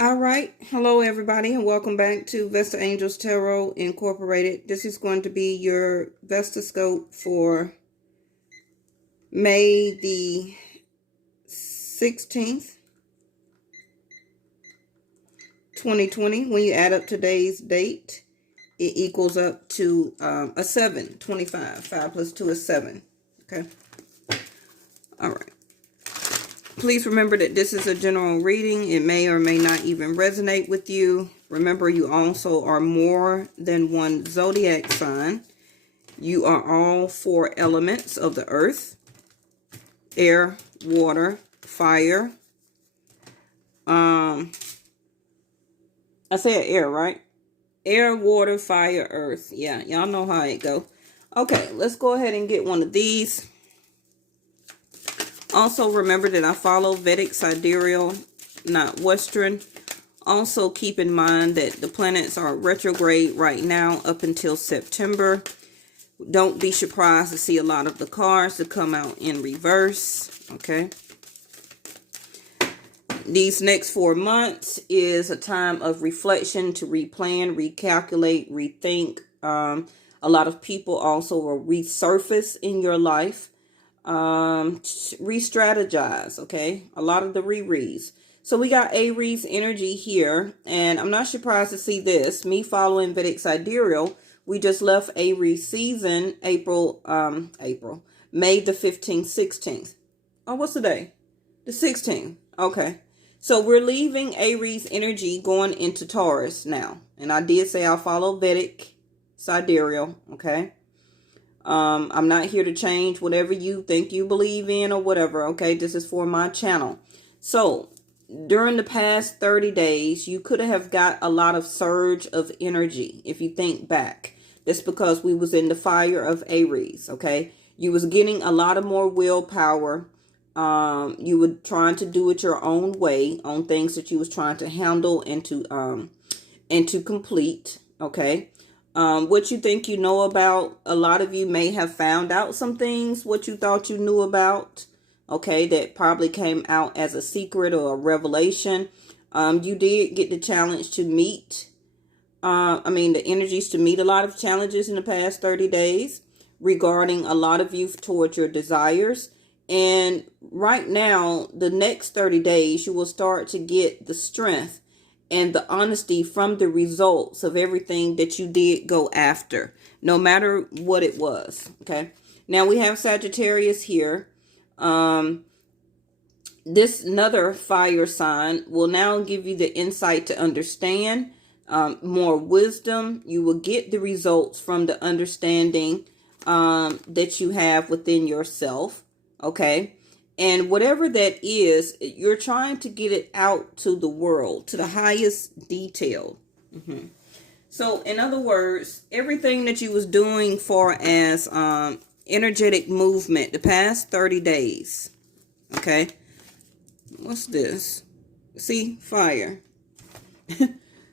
All right. Hello, everybody, and welcome back to Vesta Angels Tarot Incorporated. This is going to be your Vesta scope for May the 16th, 2020. When you add up today's date, it equals up to a 7, 25. 5 plus 2 is 7. Okay. All right. Please remember that this is a general reading. It may or may not even resonate with you. Remember, you also are more than one zodiac sign. You are all 4 elements of the earth: air, water, fire. I said air, right? Air, water, fire, earth. Yeah, y'all know how it go. Okay, let's go ahead and get one of these. Also, remember that I follow Vedic sidereal, not Western. Also, keep in mind that the planets are retrograde right now up until September. Don't be surprised to see a lot of the cards that come out in reverse. Okay. These next 4 months is a time of reflection to replan, recalculate, rethink. A lot of people also will resurface in your life. Re-strategize, okay? A lot of the rereads. So we got Aries energy here, and I'm not surprised to see this. Me following Vedic sidereal, we just left Aries season May the 15th, 16th. Oh, what's the day? The 16th. Okay. So we're leaving Aries energy going into Taurus now. And I did say I'll follow Vedic sidereal, okay? I'm not here to change whatever you think you believe in or whatever, okay? This is for my channel. So, during the past 30 days, you could have got a lot of surge of energy if you think back. That's because we was in the fire of Aries, okay? You was getting a lot of more willpower. You were trying to do it your own way on things that you was trying to handle and to complete, okay? What you think you know about, a lot of you may have found out some things, what you thought you knew about, okay, that probably came out as a secret or a revelation. You did get the challenge to meet, the energies to meet a lot of challenges in the past 30 days regarding a lot of you towards your desires. And right now, the next 30 days, you will start to get the strength and the honesty from the results of everything that you did go after, no matter what it was, okay? Now, we have Sagittarius here. This another fire sign will now give you the insight to understand, more wisdom. You will get the results from the understanding that you have within yourself, okay? And whatever that is, you're trying to get it out to the world, to the highest detail. So, in other words, everything that you was doing for as energetic movement the past 30 days, okay? What's this? See, fire.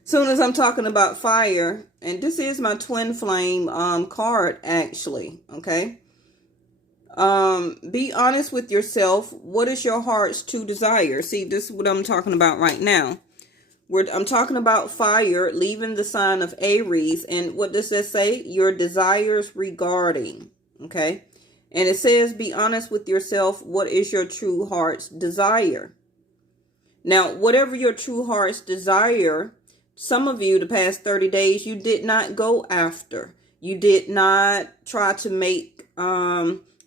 Soon as I'm talking about fire, and this is my twin flame card, actually, okay? Be honest with yourself. What is your heart's true desire? See, this is what I'm talking about right now. I'm talking about fire leaving the sign of Aries. And what does this say? Your desires regarding. Okay. And it says, be honest with yourself. What is your true heart's desire? Now, whatever your true heart's desire, some of you the past 30 days, you did not go after. You did not try to make,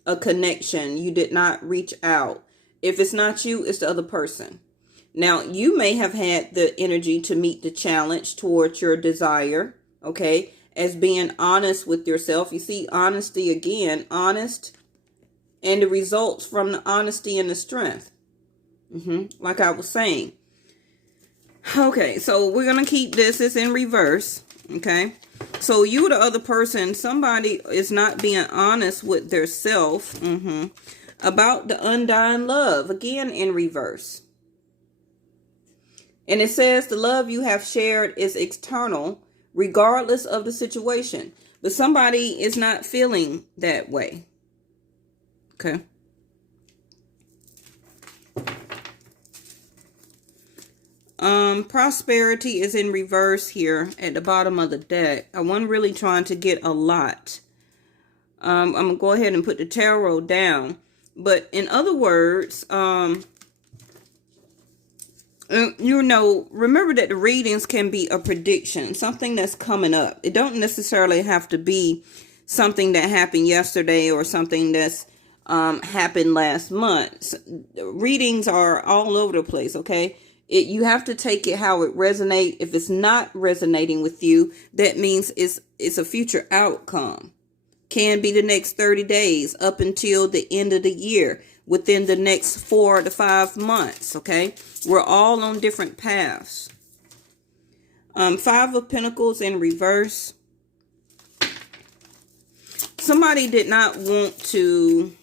a connection. You did not reach out. If it's not you, it's the other person. Now, you may have had the energy to meet the challenge towards your desire, okay, as being honest with yourself. You see, honesty again, honest, and the results from the honesty and the strength. Like I was saying. Okay, so we're going to keep this. It's in reverse, okay? So you, the other person, somebody is not being honest with their self about the undying love, again in reverse. And it says the love you have shared is external, regardless of the situation. But somebody is not feeling that way. Okay. Prosperity is in reverse here at the bottom of the deck. I wasn't really trying to get a lot. I'm going to go ahead and put the tarot down. But in other words, you know, remember that the readings can be a prediction, something that's coming up. It don't necessarily have to be something that happened yesterday or something that's happened last month. Readings are all over the place, okay? You have to take it how it resonates. If it's not resonating with you, that means it's a future outcome. Can be the next 30 days up until the end of the year, within the next 4 to 5 months, okay? We're all on different paths. 5 of Pentacles in reverse. Somebody did not want to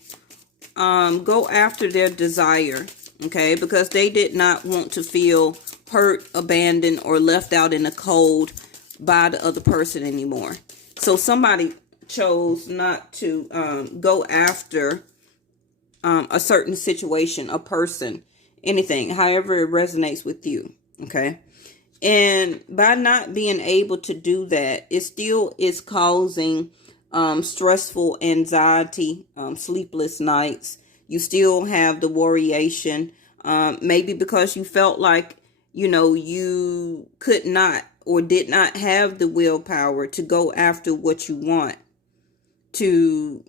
go after their desire, okay? Because they did not want to feel hurt, abandoned, or left out in the cold by the other person anymore. So somebody chose not to go after a certain situation, a person, anything, however it resonates with you, okay? And by not being able to do that, it still is causing stressful anxiety, sleepless nights. You still have the worryation, maybe because you felt like, you know, you could not or did not have the willpower to go after what you want, to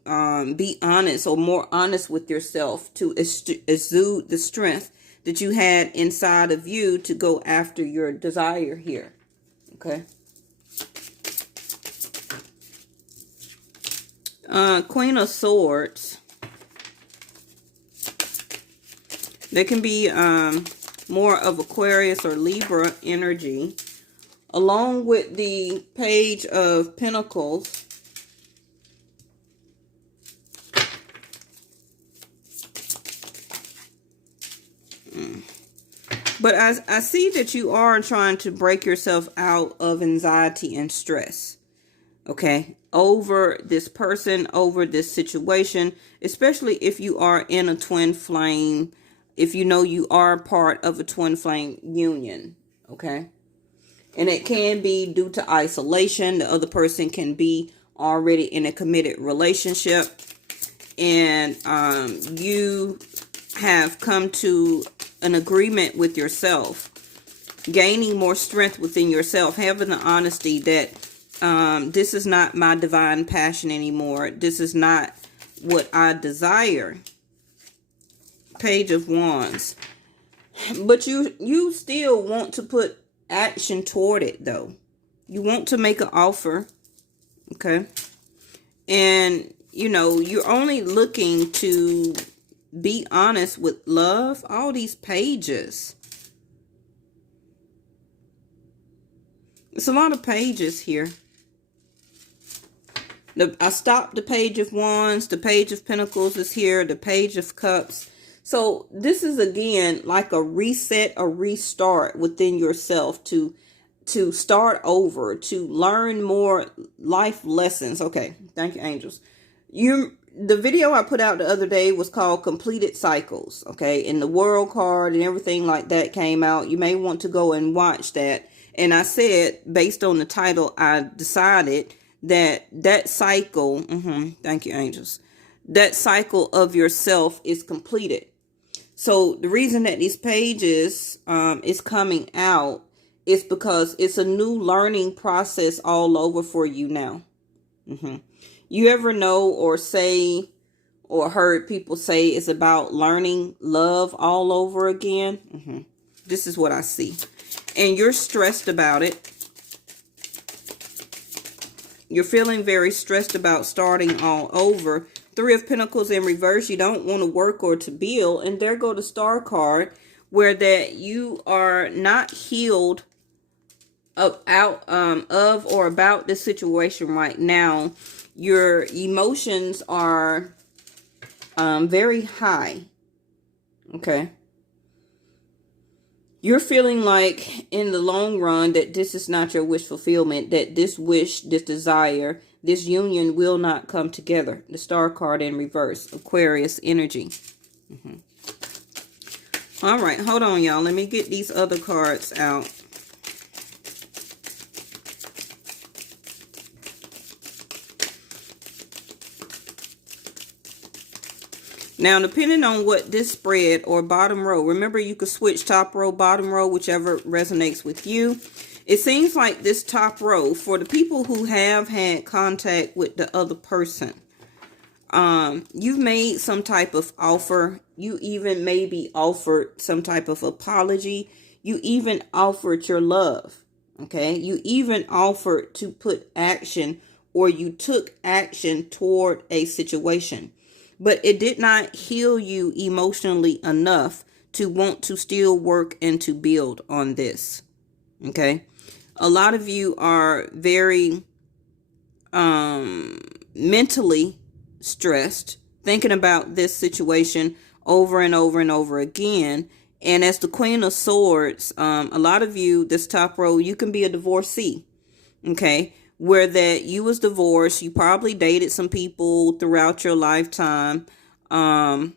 be honest or more honest with yourself, to exude the strength that you had inside of you to go after your desire here, okay? Queen of Swords. There can be more of Aquarius or Libra energy, along with the Page of Pentacles. But I see that you are trying to break yourself out of anxiety and stress, okay, over this person, over this situation, especially if you are in a twin flame, if you know you are part of a twin flame union, okay? And it can be due to isolation. The other person can be already in a committed relationship, and you have come to an agreement with yourself, gaining more strength within yourself, having the honesty that this is not my divine passion anymore. This is not what I desire. Page of Wands. But you still want to put action toward it, though. You want to make an offer, okay? And, you know, you're only looking to be honest with love. All these pages. It's a lot of pages here. I stopped the Page of Wands. The Page of Pentacles is here. The Page of Cups. So this is, again, like a reset, a restart within yourself to start over, to learn more life lessons. Okay. Thank you, angels. The video I put out the other day was called Completed Cycles, okay? And the World card and everything like that came out. You may want to go and watch that. And I said, based on the title, I decided that cycle, thank you, angels, that cycle of yourself is completed. So the reason that these pages is coming out is because it's a new learning process all over for you now. You ever know or say or heard people say it's about learning love all over again? This is what I see. And you're stressed about it. You're feeling very stressed about starting all over. 3 of Pentacles in reverse. You don't want to work or to build. And there go the Star card, where that you are not healed of or about this situation right now. Your emotions are very high. Okay. You're feeling like in the long run that this is not your wish fulfillment, that this wish, this desire, this union will not come together. The Star card in reverse, Aquarius energy. All right, hold on, y'all. Let me get these other cards out. Now, depending on what this spread or bottom row, remember you could switch top row, bottom row, whichever resonates with you. It seems like this top row, for the people who have had contact with the other person, you've made some type of offer. You even maybe offered some type of apology. You even offered your love. Okay. You even offered to put action, or you took action toward a situation, but it did not heal you emotionally enough to want to still work and to build on this. Okay. A lot of you are very mentally stressed, thinking about this situation over and over and over again. And as the Queen of Swords, a lot of you, this top row, you can be a divorcee. Okay. Where that you was divorced, you probably dated some people throughout your lifetime, and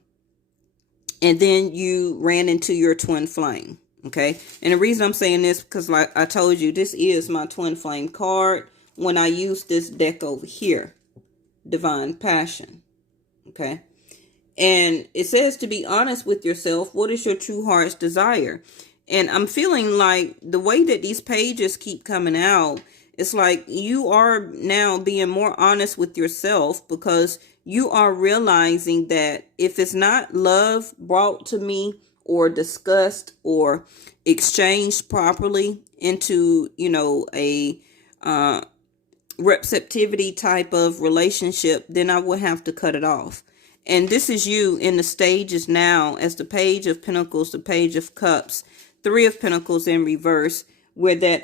then you ran into your twin flame. Okay. And the reason I'm saying this, because like I told you, this is my twin flame card when I use this deck over here, Divine Passion. Okay. And it says to be honest with yourself. What is your true heart's desire? And I'm feeling like the way that these pages keep coming out, it's like you are now being more honest with yourself, because you are realizing that if it's not love brought to me or discussed or exchanged properly into, you know, a receptivity type of relationship, then I will have to cut it off. And this is you in the stages now as the Page of Pentacles, the Page of Cups, Three of Pentacles in reverse, where that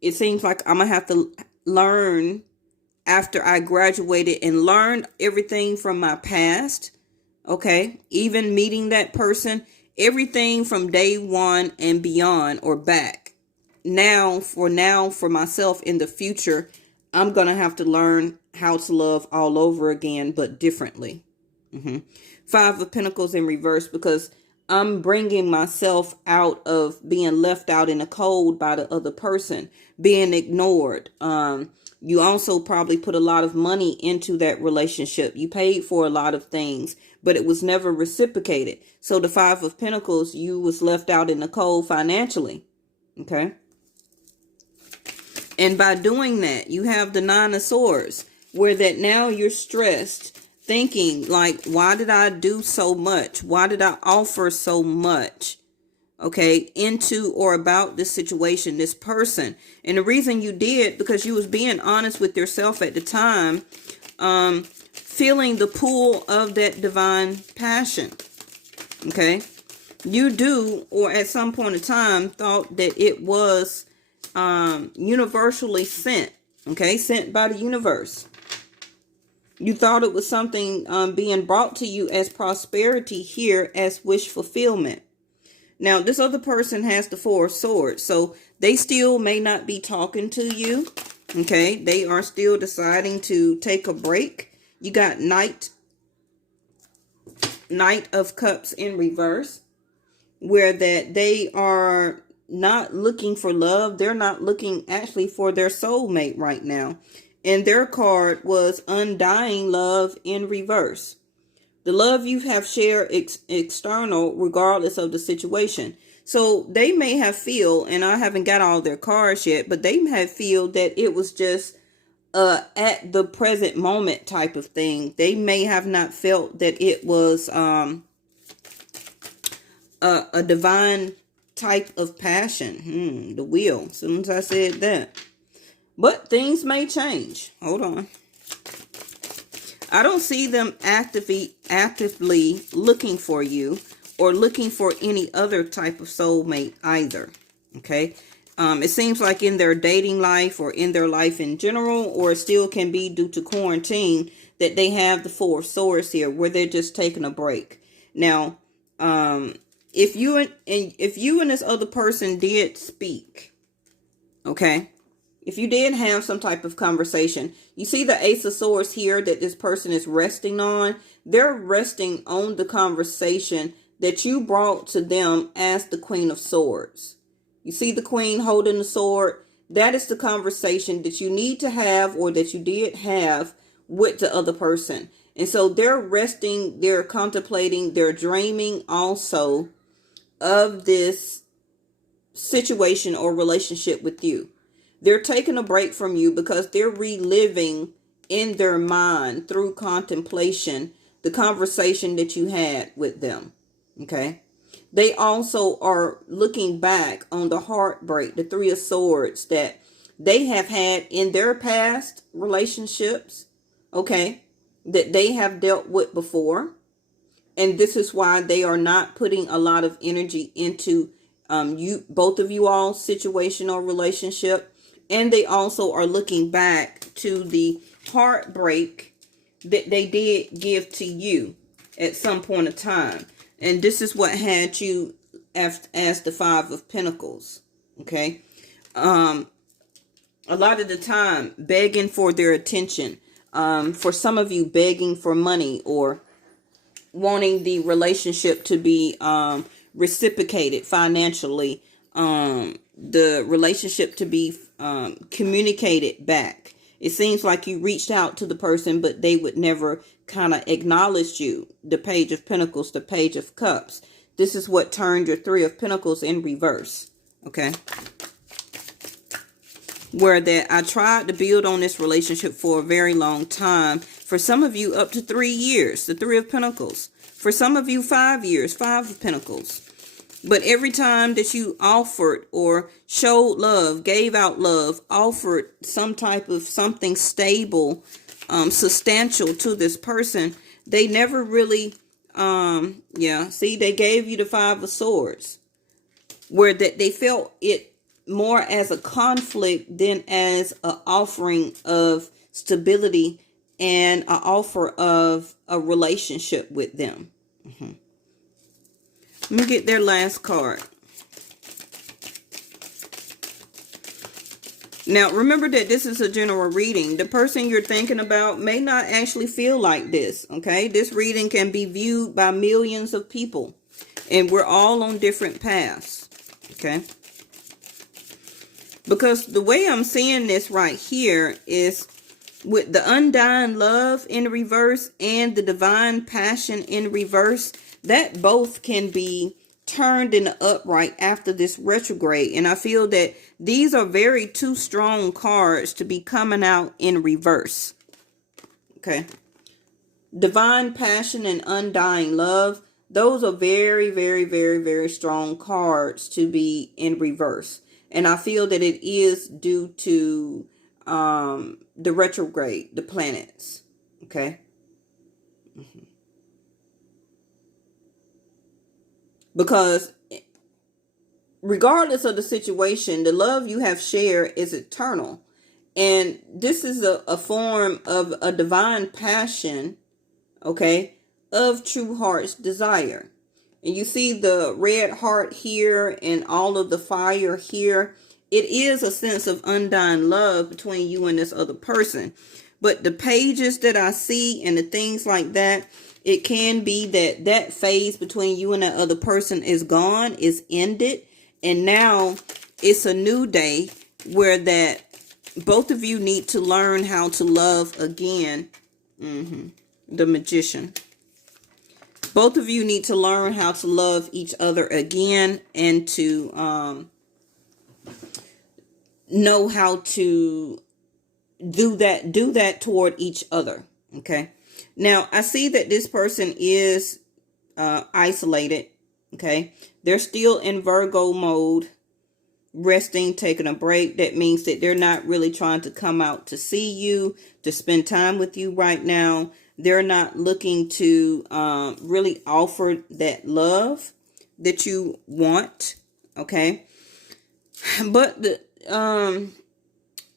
it seems like I'm going to have to learn after I graduated and learned everything from my past. Okay. Even meeting that person, everything from day one and beyond or back. Now for myself in the future, I'm going to have to learn how to love all over again, but differently. Five of Pentacles in reverse, because I'm bringing myself out of being left out in the cold by the other person, being ignored. You also probably put a lot of money into that relationship. You paid for a lot of things, but it was never reciprocated. So the Five of Pentacles, you was left out in the cold financially. Okay. And by doing that, you have the Nine of Swords, where that now you're stressed, thinking like, why did I do so much? Why did I offer so much? Okay, into or about this situation, this person. And the reason you did, because you was being honest with yourself at the time, feeling the pull of that divine passion. Okay, you do, or at some point in time, thought that it was universally sent. Okay, sent by the universe. You thought it was something being brought to you as prosperity here, as wish fulfillment. Now, this other person has the Four of Swords, so they still may not be talking to you. Okay, they are still deciding to take a break. You got Knight of Cups in reverse, where that they are not looking for love. They're not looking actually for their soulmate right now. And their card was Undying Love in reverse. The love you have shared external regardless of the situation. So they may have feel, and I haven't got all their cards yet, but they may have feel that it was just at the present moment type of thing. They may have not felt that it was a divine type of passion. The wheel. As soon as I said that. But things may change. Hold on. I don't see them actively looking for you or looking for any other type of soulmate either. Okay. It seems like in their dating life or in their life in general, or it still can be due to quarantine, that they have the Four of Swords here, where they're just taking a break. Now, if you and this other person did speak, okay, if you did have some type of conversation, you see the Ace of Swords here that this person is resting on. They're resting on the conversation that you brought to them as the Queen of Swords. You see the Queen holding the sword? That is the conversation that you need to have, or that you did have, with the other person. And so they're resting, they're contemplating, they're dreaming also of this situation or relationship with you. They're taking a break from you because they're reliving in their mind through contemplation the conversation that you had with them. Okay. They also are looking back on the heartbreak, the Three of Swords, that they have had in their past relationships, okay, that they have dealt with before. And this is why they are not putting a lot of energy into both of you all's situation or relationship. And they also are looking back to the heartbreak that they did give to you at some point of time. And this is what had you as the Five of Pentacles. Okay. A lot of the time begging for their attention. For some of you, begging for money, or wanting the relationship to be reciprocated financially. The relationship to be communicated back. It seems like you reached out to the person, but they would never kind of acknowledge you. The Page of Pentacles, the Page of Cups. This is what turned your Three of Pentacles in reverse. Okay. Where that I tried to build on this relationship for a very long time. For some of you, up to 3 years, the Three of Pentacles. For some of you, 5 years, Five of Pentacles. But every time that you offered or showed love, gave out love, offered some type of something stable, substantial to this person, they never really, see, they gave you the Five of Swords, where that they felt it more as a conflict than as an offering of stability and an offer of a relationship with them. Let me get their last card. Now, remember that this is a general reading. The person you're thinking about may not actually feel like this, okay? This reading can be viewed by millions of people, and we're all on different paths, okay? Because the way I'm seeing this right here is with the undying love in reverse and the divine passion in reverse, that both can be turned in the upright after this retrograde. And I feel that these are very two strong cards to be coming out in reverse. Okay. Divine passion and undying love. Those are very, very, very, very strong cards to be in reverse. And I feel that it is due to the retrograde, the planets. Okay. Because regardless of the situation, the love you have shared is eternal. And this is a form of a divine passion, okay, of true heart's desire. And you see the red heart here and all of the fire here. It is a sense of undying love between you and this other person. But the pages that I see and the things like that, it can be that that phase between you and that other person is gone, is ended. And now it's a new day where that both of you need to learn how to love again. The Magician. Both of you need to learn how to love each other again, and to know how to do that toward each other. Okay. Now, I see that this person is isolated. Okay. They're still in Virgo mode, resting, taking a break. That means that they're not really trying to come out to see you, to spend time with you right now. They're not looking to really offer that love that you want. Okay. But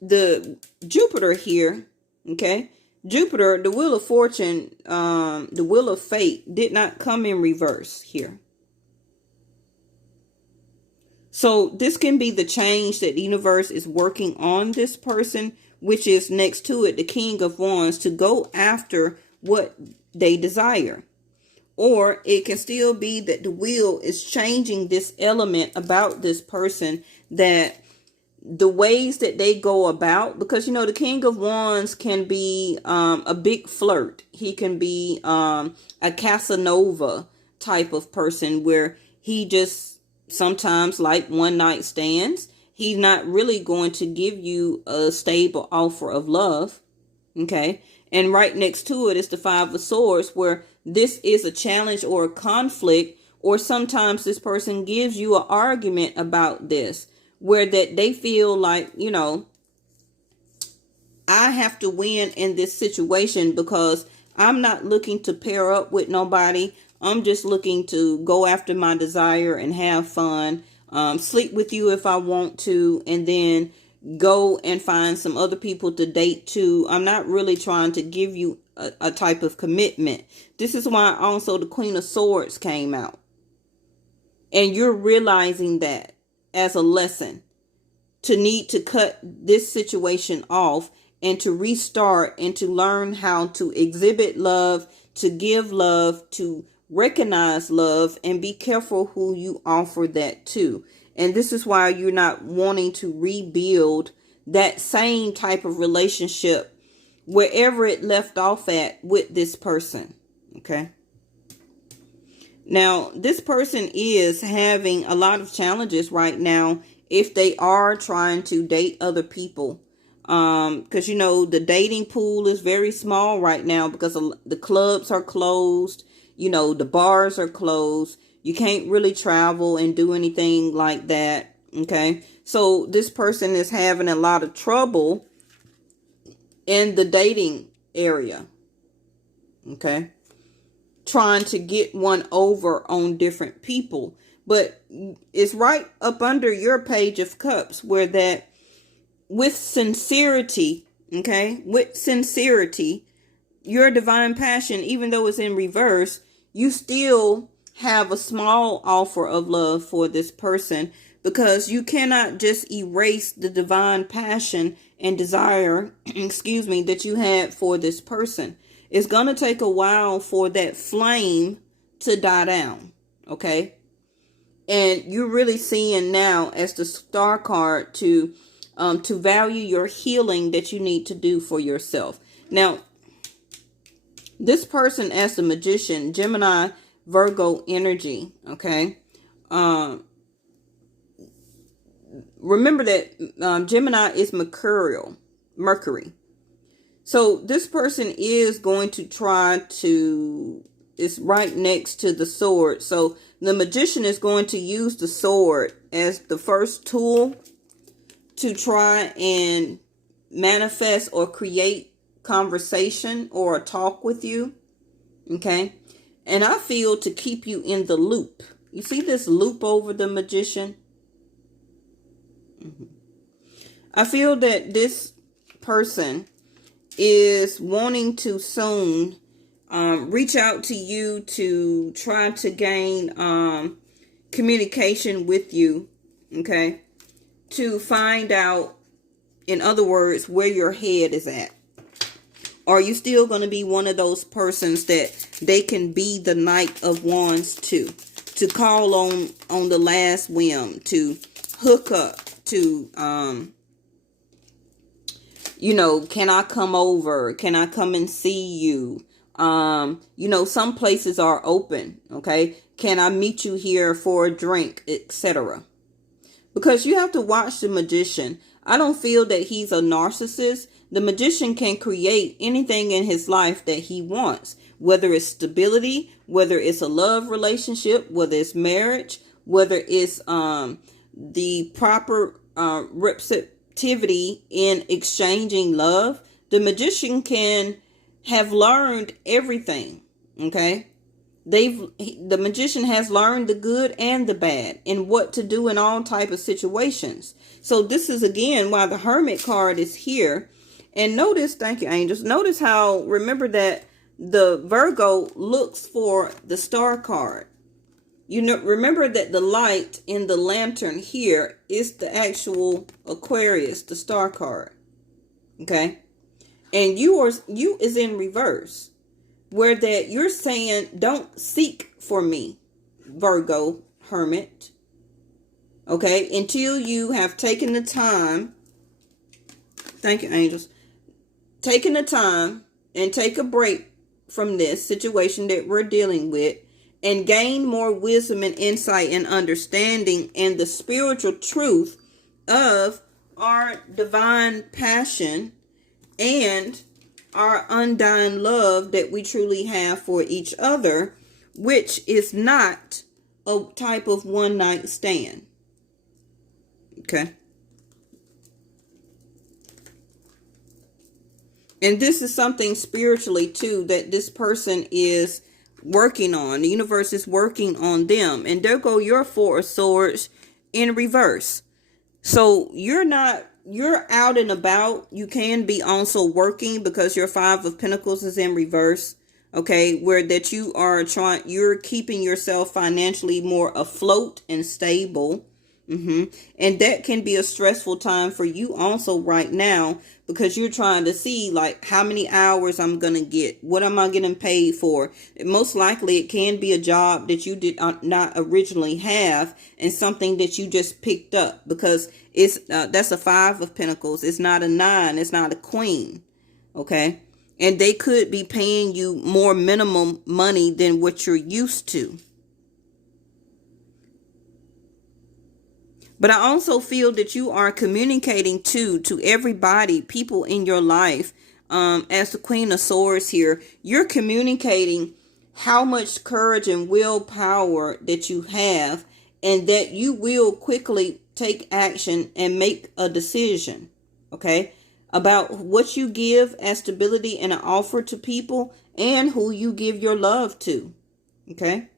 the Jupiter here, okay, Jupiter, the Wheel of Fortune, the Wheel of Fate did not come in reverse here. So this can be the change that the universe is working on this person, which is next to it, the King of Wands, to go after what they desire. Or it can still be that the wheel is changing this element about this person, that the ways that they go about, because the King of Wands can be a big flirt. He can be a Casanova type of person, where he just sometimes like one night stands. He's not really going to give you a stable offer of love. Okay. And right next to it is the Five of Swords, where this is a challenge or a conflict, or sometimes this person gives you an argument about this, where that they feel like, I have to win in this situation because I'm not looking to pair up with nobody. I'm just looking to go after my desire and have fun, sleep with you if I want to, and then go and find some other people to date too. I'm not really trying to give you a type of commitment. This is why also the Queen of Swords came out. And you're realizing that as a lesson, to need to cut this situation off and to restart and to learn how to exhibit love, to give love, to recognize love, and be careful who you offer that to. And this is why you're not wanting to rebuild that same type of relationship wherever it left off at with this person. Okay. Now, this person is having a lot of challenges right now if they are trying to date other people. Because, the dating pool is very small right now because the clubs are closed. The bars are closed. You can't really travel and do anything like that. Okay. So this person is having a lot of trouble in the dating area. Okay. Trying to get one over on different people. But it's right up under your Page of Cups, where that with sincerity, okay, with sincerity, your divine passion, even though it's in reverse, you still have a small offer of love for this person, because you cannot just erase the divine passion and desire, excuse me, that you had for this person. It's going to take a while for that flame to die down. Okay. And you're really seeing now as the Star card to value your healing that you need to do for yourself. Now, this person as the Magician, Gemini, Virgo energy. Okay. Remember that Gemini is Mercury. So this person is going to try to, it's right next to the sword. So the Magician is going to use the sword as the first tool to try and manifest or create conversation or a talk with you. Okay. And I feel to keep you in the loop. You see this loop over the Magician? I feel that this person is wanting to soon reach out to you to try to gain communication with you, okay, to find out, in other words, where your head is at. Are you still going to be one of those persons that they can be the Knight of Wands to call on the last whim, to hook up, to can I come over? Can I come and see you? Some places are open. Okay. Can I meet you here for a drink, etc.? Because you have to watch the Magician. I don't feel that he's a narcissist. The Magician can create anything in his life that he wants, whether it's stability, whether it's a love relationship, whether it's marriage, whether it's the proper receptivity in exchanging love. The Magician can have learned everything. Okay. The Magician has learned the good and the bad and what to do in all type of situations. So this is again why the Hermit card is here. And notice, thank you, angels. Notice how, remember that the Virgo looks for the Star card. Remember that the light in the lantern here is the actual Aquarius, the Star card. Okay. And you is in reverse. where that you're saying, don't seek for me, Virgo Hermit. Okay, until you have taken the time, thank you, angels, taking the time and take a break from this situation that we're dealing with and gain more wisdom and insight and understanding and the spiritual truth of our divine passion and our undying love that we truly have for each other, which is not a type of one night stand. Okay. And this is something spiritually too that this person is working on. The universe is working on them. And there go your Four of Swords in reverse. So you're out and about. You can be also working because your Five of Pentacles is in reverse. Okay, where that you're keeping yourself financially more afloat and stable. And that can be a stressful time for you also right now, because you're trying to see like how many hours I'm going to get. What am I getting paid for? Most likely it can be a job that you did not originally have and something that you just picked up, because it's that's a Five of Pentacles. It's not a 9. It's not a Queen. Okay. And they could be paying you more minimum money than what you're used to. But I also feel that you are communicating to everybody, people in your life, as the Queen of Swords here. You're communicating how much courage and willpower that you have, and that you will quickly take action and make a decision, okay, about what you give as stability and an offer to people and who you give your love to, okay?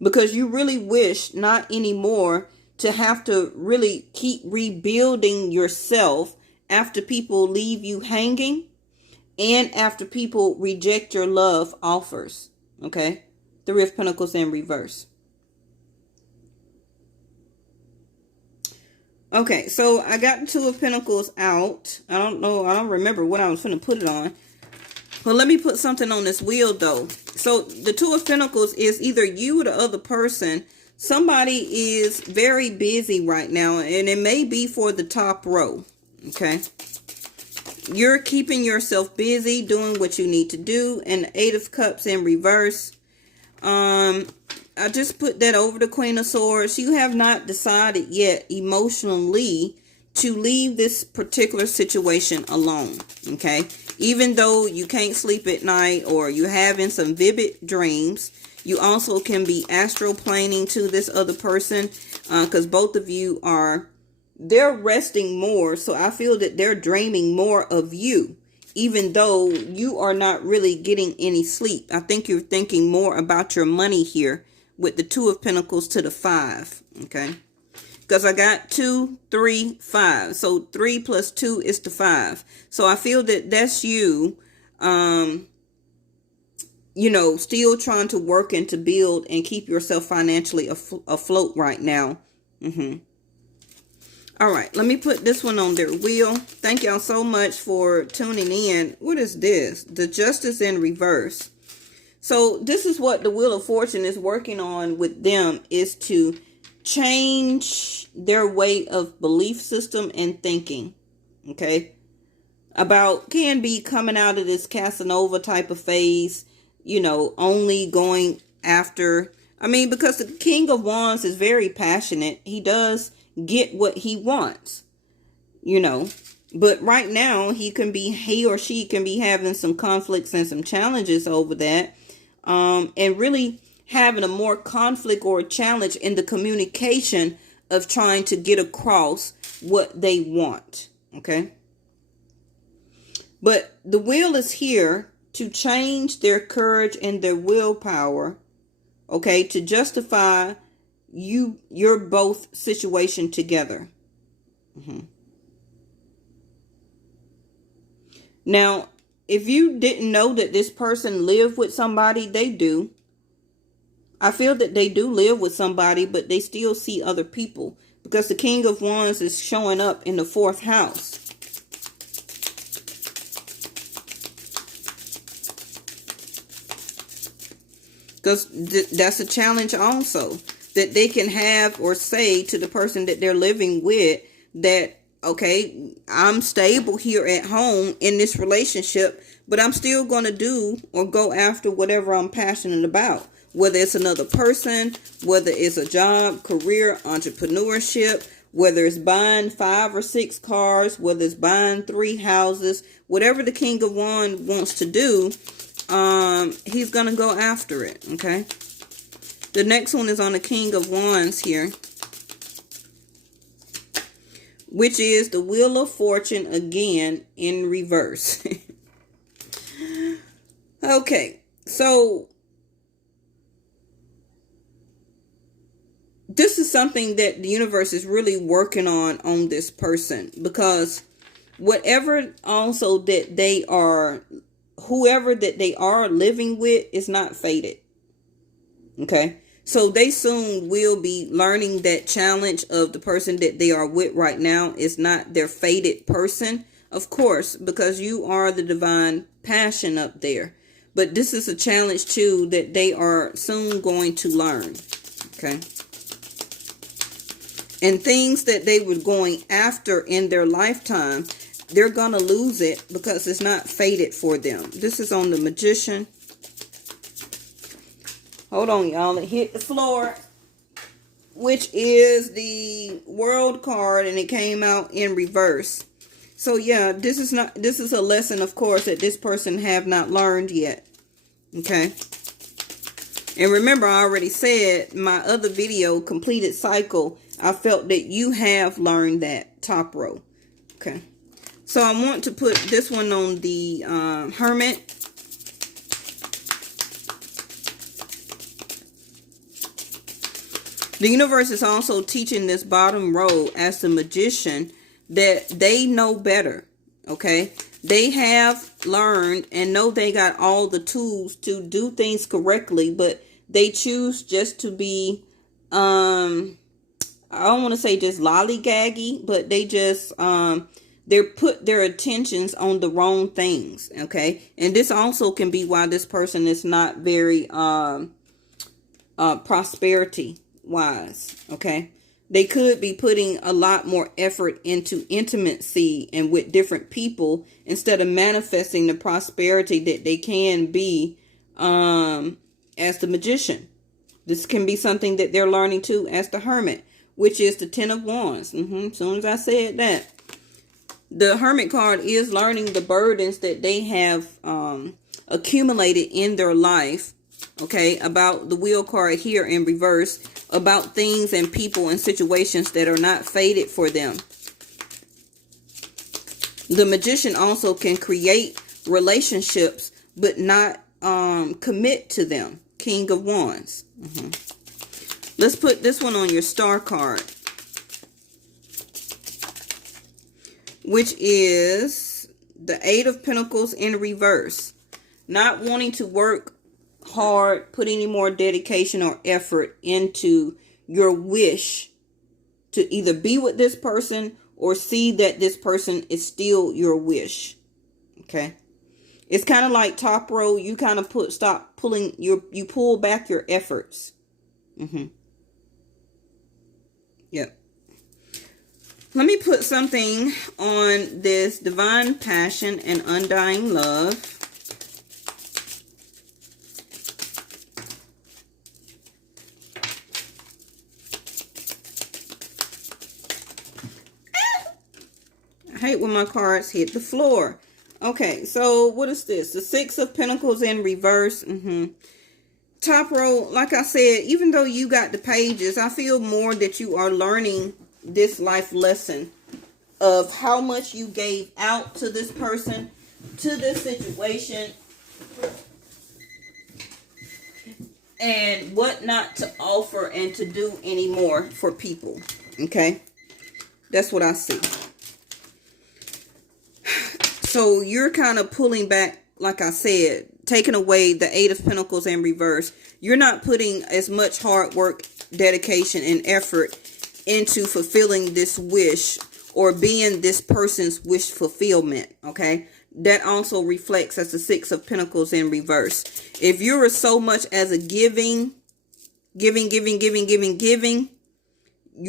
Because you really wish not anymore to have to really keep rebuilding yourself after people leave you hanging and after people reject your love offers. Okay. Three of Pentacles in reverse. Okay. So I got the Two of Pentacles out. I don't remember what I was going to put it on. Well, let me put something on this wheel though. So the Two of Pentacles is either you or the other person. Somebody is very busy right now, and it may be for the top row, okay? You're keeping yourself busy doing what you need to do, and the Eight of Cups in reverse. I just put that over the Queen of Swords. You have not decided yet emotionally to leave this particular situation alone, okay? Even though you can't sleep at night or you're having some vivid dreams, you also can be astral planing to this other person, because both of you they're resting more. So I feel that they're dreaming more of you, even though you are not really getting any sleep. I think you're thinking more about your money here with the Two of Pentacles to the 5, okay? Because I got 2, 3, 5. So 3 plus 2 is the 5. So I feel that that's you, still trying to work and to build and keep yourself financially afloat right now. All right, let me put this one on their wheel. Thank y'all so much for tuning in. What is this? The Justice in reverse. So this is what the Wheel of Fortune is working on with them, is to change their way of belief system and thinking. Okay. Can be coming out of this Casanova type of phase, only going after, because the King of Wands is very passionate. He does get what he wants, but right now he or she can be having some conflicts and some challenges over that, and really having a more conflict or a challenge in the communication of trying to get across what they want. Okay. But the wheel is here to change their courage and their willpower, okay, to justify your both situation together. Now, if you didn't know that this person lived with somebody, they do. I feel that they do live with somebody, but they still see other people, because the King of Wands is showing up in the 4th house. Because that's a challenge also. That they can have or say to the person that they're living with that, okay, I'm stable here at home in this relationship, but I'm still going to do or go after whatever I'm passionate about. Whether it's another person, whether it's a job, career, entrepreneurship, whether it's buying 5 or 6 cars, whether it's buying 3 houses, whatever the King of Wands wants to do, he's going to go after it, okay? The next one is on the King of Wands here, which is the Wheel of Fortune again in reverse. Okay, so this is something that the universe is really working on this person, because whatever also that they are, whoever that they are living with is not fated. Okay. So they soon will be learning that challenge of the person that they are with right now is not their fated person. Of course, because you are the divine passion up there. But this is a challenge too that they are soon going to learn. Okay. And things that they were going after in their lifetime, they're going to lose it because it's not fated for them. This is on the Magician. Hold on, y'all. It hit the floor, which is the World card, and it came out in reverse. So yeah, this is a lesson, of course, that this person have not learned yet. Okay. And remember, I already said my other video, Completed Cycle, I felt that you have learned that top row. Okay. So I want to put this one on the Hermit. The universe is also teaching this bottom row as the Magician that they know better, okay? They have learned and know they got all the tools to do things correctly, but they choose just to be, I don't want to say just lollygaggy, but they just, they put their attentions on the wrong things, okay? And this also can be why this person is not very prosperity wise, okay? They could be putting a lot more effort into intimacy and with different people instead of manifesting the prosperity that they can be as the Magician. This can be something that they're learning too as the Hermit, which is the Ten of Wands. As soon as I said that, the Hermit card is learning the burdens that they have accumulated in their life, okay, about the Wheel card here in reverse, about things and people and situations that are not fated for them. The Magician also can create relationships but not commit to them. King of Wands. Let's put this one on your Star card, which is the Eight of Pentacles in reverse. Not wanting to work hard, put any more dedication or effort into your wish to either be with this person or see that this person is still your wish. Okay. It's kind of like top row. You kind of you pull back your efforts. Yep. Let me put something on this Divine Passion and Undying Love. I hate when my cards hit the floor. Okay, so what is this? The Six of Pentacles in reverse. Top row, like I said, even though you got the pages, I feel more that you are learning this life lesson of how much you gave out to this person, to this situation, and what not to offer and to do anymore for people. Okay? That's what I see. So you're kind of pulling back, like I said, taking away the Eight of Pentacles in reverse. You're not putting as much hard work, dedication, and effort into fulfilling this wish or being this person's wish fulfillment, okay? that also reflects as the Six of Pentacles in reverse. If you're so much as a giving, you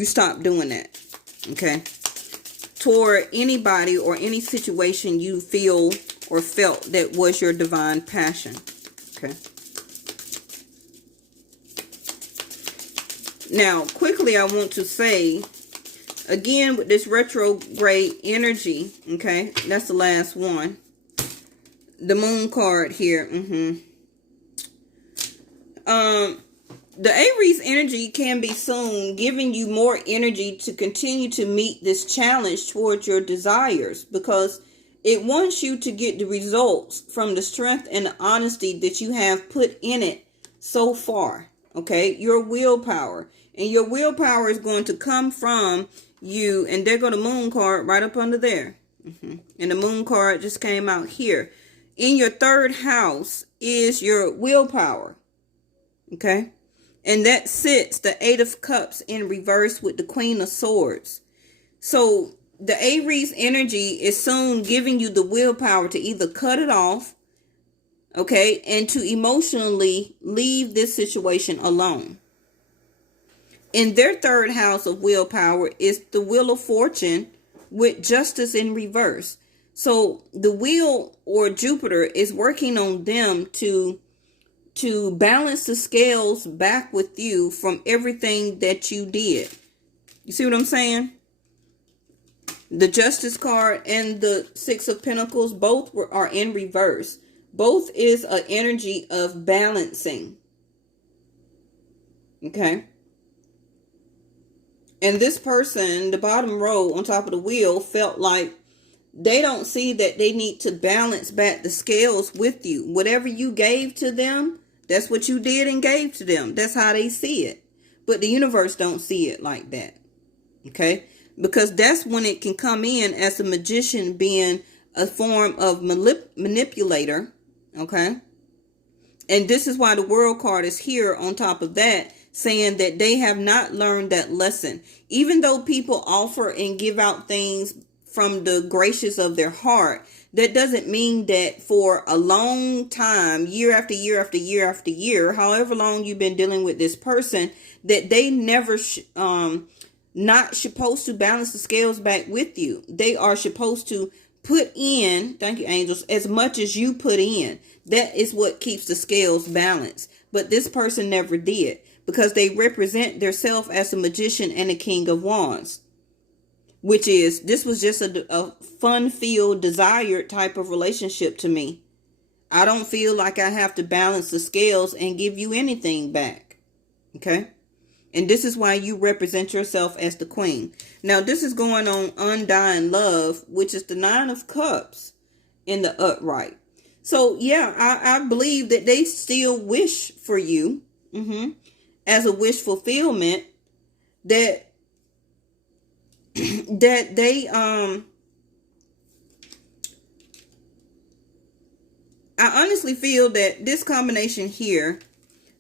stop doing that. Okay. Toward anybody or any situation you feel or felt that was your divine passion. Okay. Now, quickly, I want to say, again, with this retrograde energy, okay, that's the last one. The moon card here. The Aries energy can be soon giving you more energy to continue to meet this challenge towards your desires, because it wants you to get the results from the strength and the honesty that you have put in it so far. Okay, your willpower. And your willpower is going to come from you. And there go the moon card right up under there. And the moon card just came out here. In your third house is your willpower. Okay. And that sits the Eight of Cups in reverse with the Queen of Swords. So the Aries energy is soon giving you the willpower to either cut it off, okay, and to emotionally leave this situation alone. In their third house of willpower is the Wheel of Fortune with Justice in reverse. So the wheel, or Jupiter, is working on them to balance the scales back with you from everything that you did. You see what I'm saying? The Justice card and the Six of Pentacles, both are in reverse. Both is an energy of balancing. Okay. And this person, the bottom row on top of the wheel, felt like they don't see that they need to balance back the scales with you. Whatever you gave to them, that's what you did and gave to them. That's how they see it. But the universe don't see it like that. Okay? Because that's when it can come in as a magician being a form of manipulator. Okay? And this is why the World card is here on top of that, saying that they have not learned that lesson. Even though people offer and give out things from the gracious of their heart, that doesn't mean that for a long time, year after year after year after year, however long you've been dealing with this person, that they never not supposed to balance the scales back with you. They are supposed to put in, thank you angels, as much as you put in. That is what keeps the scales balanced. But this person never did, because they represent themselves as a magician and a King of Wands. Which is, this was just a fun-filled, desired type of relationship to me. I don't feel like I have to balance the scales and give you anything back. Okay? And this is why you represent yourself as the Queen. Now, this is going on Undying Love, which is the Nine of Cups in the upright. So, yeah, I believe that they still wish for you as a wish fulfillment, that they I honestly feel that this combination here,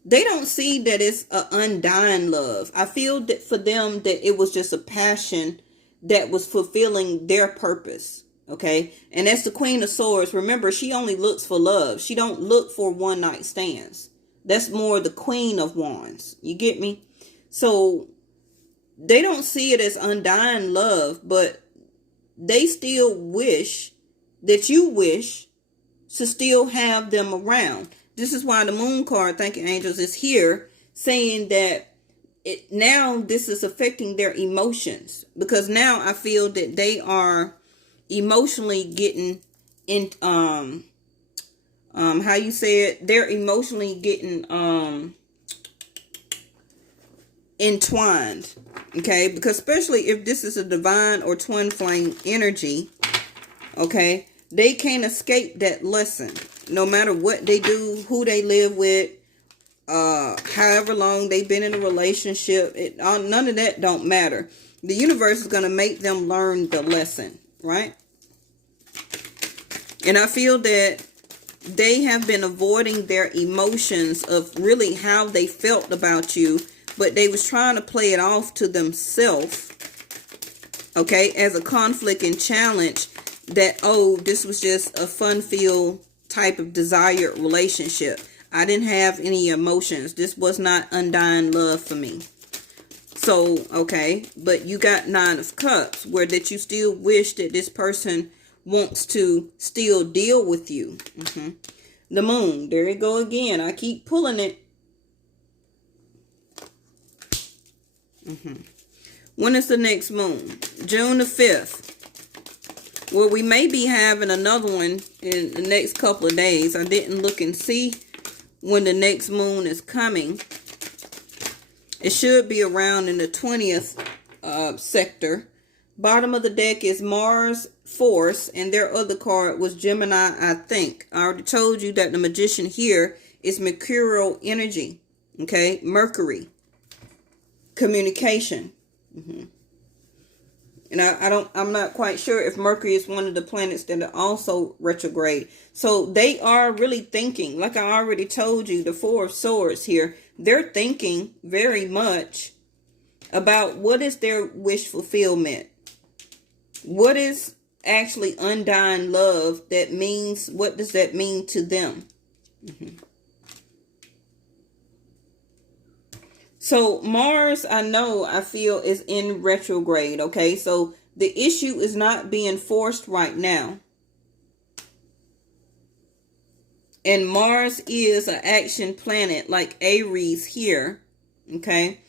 they don't see that it's an undying love. I feel that for them that it was just a passion that was fulfilling their purpose. Okay, and that's the Queen of Swords. Remember, she only looks for love. She don't look for one night stands. That's more the Queen of Wands. You get me? So they don't see it as undying love, but they still wish that you wish to still have them around. This is why the Moon card, thank you angels, is here, saying that now this is affecting their emotions. Because now I feel that they are emotionally getting in, how you say it, they're emotionally getting entwined. Okay, because especially if this is a divine or twin flame energy, okay, they can't escape that lesson. No matter what they do, who they live with, however long they've been in a relationship, none of that don't matter. The universe is going to make them learn the lesson, right? And I feel that they have been avoiding their emotions of really how they felt about you, but they was trying to play it off to themselves, okay, as a conflict and challenge that, oh, this was just a fun-filled type of desired relationship. I didn't have any emotions. This was not undying love for me. So, okay, but you got 9 of Cups, where that you still wish that this person wants to still deal with you. The Moon, there you go again. I keep pulling it. When is the next moon? June the 5th. Well, we may be having another one in the next couple of days. I didn't look and see when the next moon is coming. It should be around in the 20th sector. Bottom of the deck is Mars, Force, and their other card was Gemini, I think. I already told you that the Magician here is mercurial energy. Okay, Mercury. Communication. And I'm not quite sure if Mercury is one of the planets that are also retrograde. So they are really thinking, like I already told you, the 4 of Swords here, they're thinking very much about what is their wish fulfillment. What is actually undying love that means, what does that mean to them? So Mars, I feel is in retrograde, okay? So the issue is not being forced right now. And Mars is an action planet like Aries here, okay?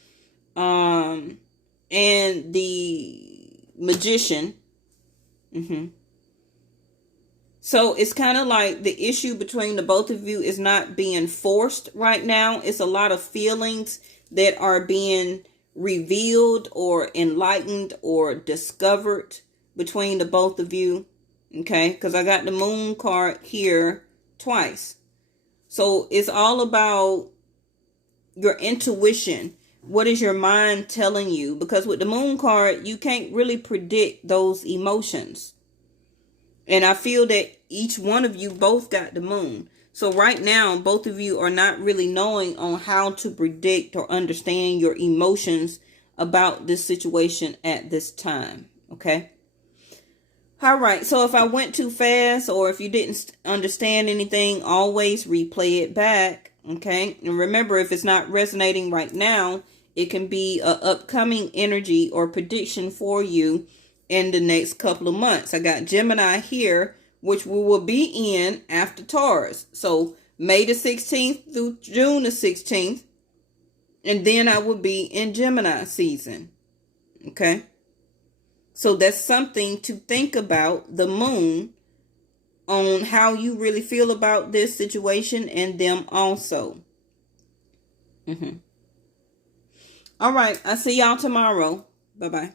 And the Magician. So it's kind of like the issue between the both of you is not being forced right now. It's a lot of feelings that are being revealed or enlightened or discovered between the both of you. Okay, because I got the Moon card here twice. So it's all about your intuition. What is your mind telling you? Because with the Moon card, you can't really predict those emotions. And I feel that each one of you both got the Moon. So right now, both of you are not really knowing on how to predict or understand your emotions about this situation at this time. Okay. All right. So if I went too fast or if you didn't understand anything, always replay it back. Okay. And remember, if it's not resonating right now, it can be an upcoming energy or prediction for you in the next couple of months. I got Gemini here, which we will be in after Taurus. So May the 16th through June the 16th. And then I will be in Gemini season. Okay. So that's something to think about, the Moon, on how you really feel about this situation and them also. All right. I'll see y'all tomorrow. Bye-bye.